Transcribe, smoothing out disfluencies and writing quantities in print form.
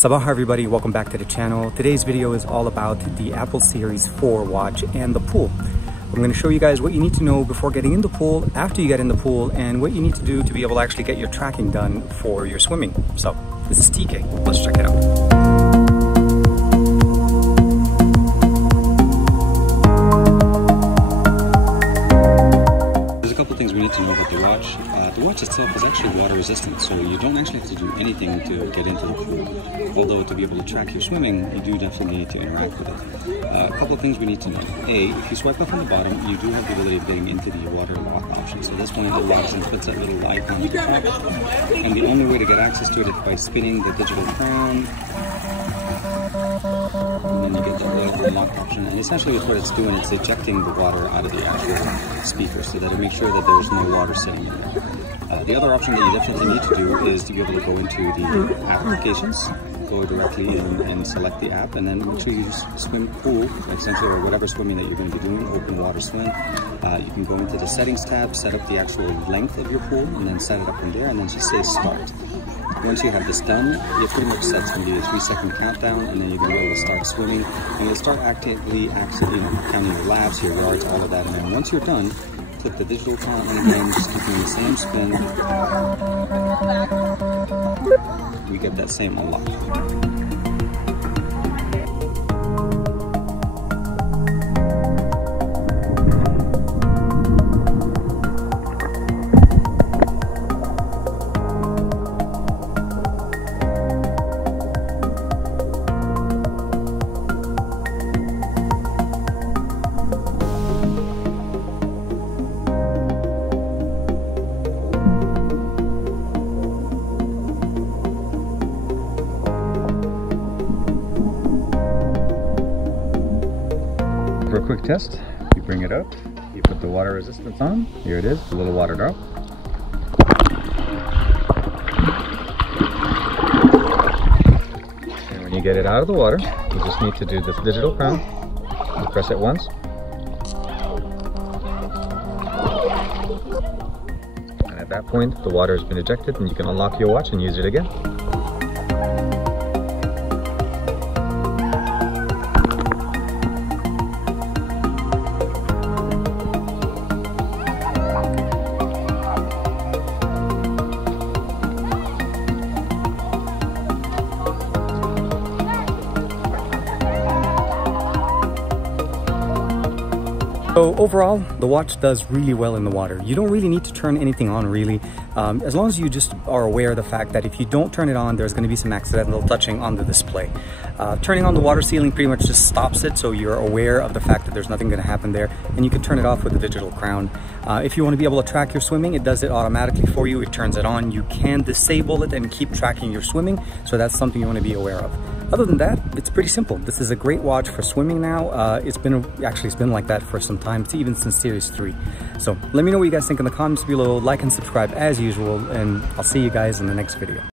Sabah everybody, welcome back to the channel. Today's video is all about the Apple Series 4 watch and the pool. I'm going to show you guys what you need to know before getting in the pool, after you get in the pool, and what you need to do to be able to actually get your tracking done for your swimming. So this is TK, let's check it out. Things we need to know about the watch. The watch itself is actually water resistant, so you don't actually have to do anything to get into the pool. Although to be able to track your swimming, you do definitely need to interact with it. A couple of things we need to know. A, if you swipe up on the bottom, you do have the ability of getting into the water lock option. So this one it logs and puts that little icon at the top. And the only way to get access to it is by spinning the digital crown. And then you get the little unlock option, and essentially what it's doing, it's ejecting the water out of the actual speaker so that it makes sure that there's no water sitting in there. The other option that you definitely need to do is to be able to go into the applications, go directly and select the app, and then make sure you swim pool, essentially, or whatever swimming that you're going to be doing, open water swim. You can go into the settings tab, set up the actual length of your pool, and then set it up from there, and then just say start. Once you have this done, you're pretty much set. It's going to be a 3-second countdown, and then you're going to be able to start swimming. And you'll start actively counting your laps, your yards, all of that. And then once you're done, click the digital count, and again, just keep doing the same spin. We get that same unlock. For a quick test, you bring it up, you put the water resistance on, here it is, a little water drop. And when you get it out of the water, you just need to do this digital crown. You press it once. And at that point, the water has been ejected and you can unlock your watch and use it again. So overall, the watch does really well in the water. You don't really need to turn anything on really, as long as you just are aware of the fact that if you don't turn it on, there's going to be some accidental touching on the display. Turning on the water sealing pretty much just stops it, so you're aware of the fact that there's nothing going to happen there, and you can turn it off with the digital crown. If you want to be able to track your swimming, it does it automatically for you. It turns it on. You can disable it and keep tracking your swimming, so that's something you want to be aware of. Other than that, it's pretty simple. This is a great watch for swimming now. It's been like that for some time, even since Series 3. So let me know what you guys think in the comments below. Like and subscribe as usual, and I'll see you guys in the next video.